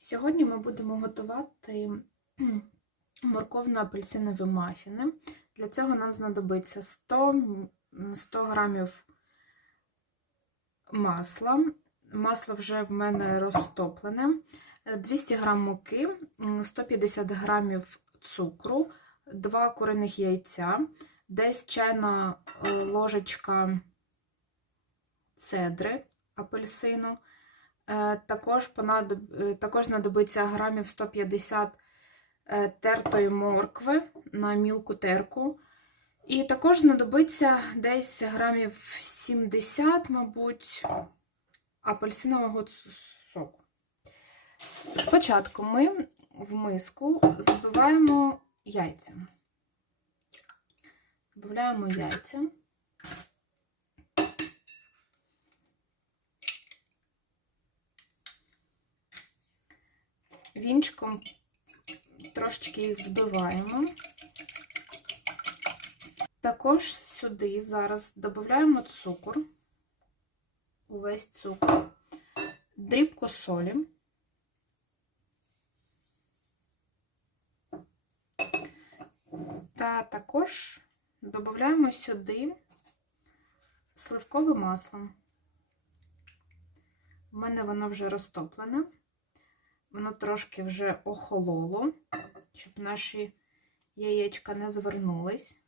Сьогодні ми будемо готувати морковно-апельсинові мафіни. Для цього нам знадобиться 100, м, 100 грамів масла. Масло вже в мене розтоплене, е, 200 грам муки, 150 грамів цукру, 2 куриних яйця, десь чайна е, ложечка цедри апельсину. Е, Також, понадоб... е, також знадобиться грамів 150 е, тертої моркви на мілку терку. І також знадобиться десь грамів 70, мабуть, апельсинового соку. Спочатку ми в миску збиваємо яйця. Збавляємо яйця. Вінчиком трошечки їх збиваємо. Також сюди зараз додаємо цукор, увесь цукор, дрібку солі. Та також додаємо сюди сливкове масло. У мене воно вже розтоплене. Воно трошки вже охололо, щоб наші яєчка не звернулись.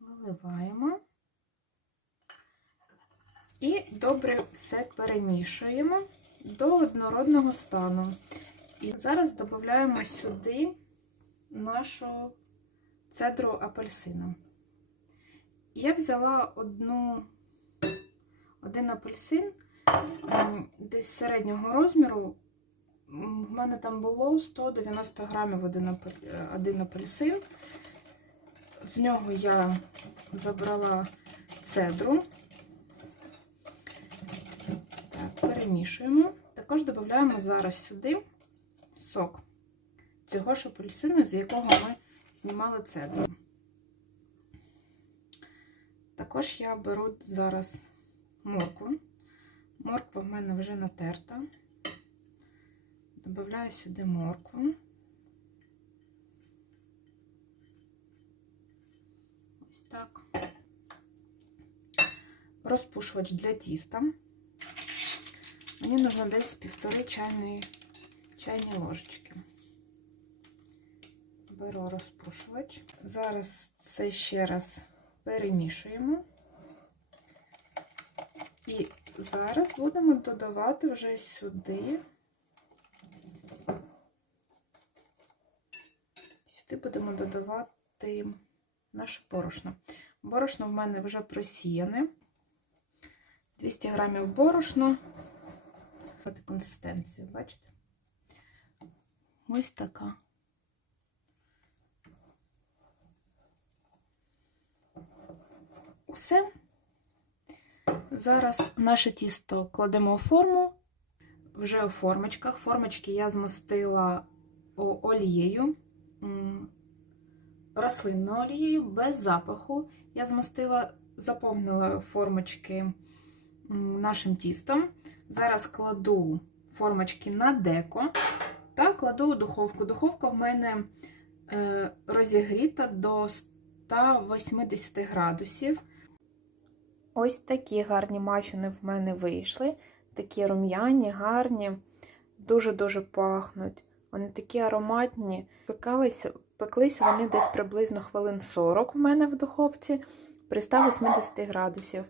Виливаємо і добре все перемішуємо до однородного стану. І зараз додаємо сюди нашу цедру апельсину. Я взяла одну, один апельсин десь середнього розміру. В мене там було 190 грамів один, е, один апельсин. З нього я забрала цедру. Так, перемішуємо. Також додаємо зараз сюди сок цього ж апельсину, з якого ми знімали цедру. Також я беру зараз моркву. Морква в мене вже натерта. Добавляю сюди моркву. Ось так. Розпушувач для тіста. Мені нужно десь півтори чайної, чайні ложечки. Беру розпушувач. Зараз це ще раз перемішуємо. І зараз будемо додавати вже сюди. Сюди будемо додавати наше борошно. Борошно в мене вже просіяне. 200 грамів борошна. От консистенцію, бачите? Ось така. Усе. Зараз наше тісто кладемо у форму, вже у формочках. Формочки я змастила олією, рослинною олією, без запаху. Я змастила, заповнила формочки нашим тістом. Зараз кладу формочки на деко та кладу у духовку. Духовка в мене е, розігріта до 180 градусів. Ось такі гарні мафіни в мене вийшли. Такі рум'яні, гарні, дуже-дуже пахнуть. Вони такі ароматні. Пекались, пеклись вони десь приблизно хвилин 40 в мене в духовці при 180 градусів.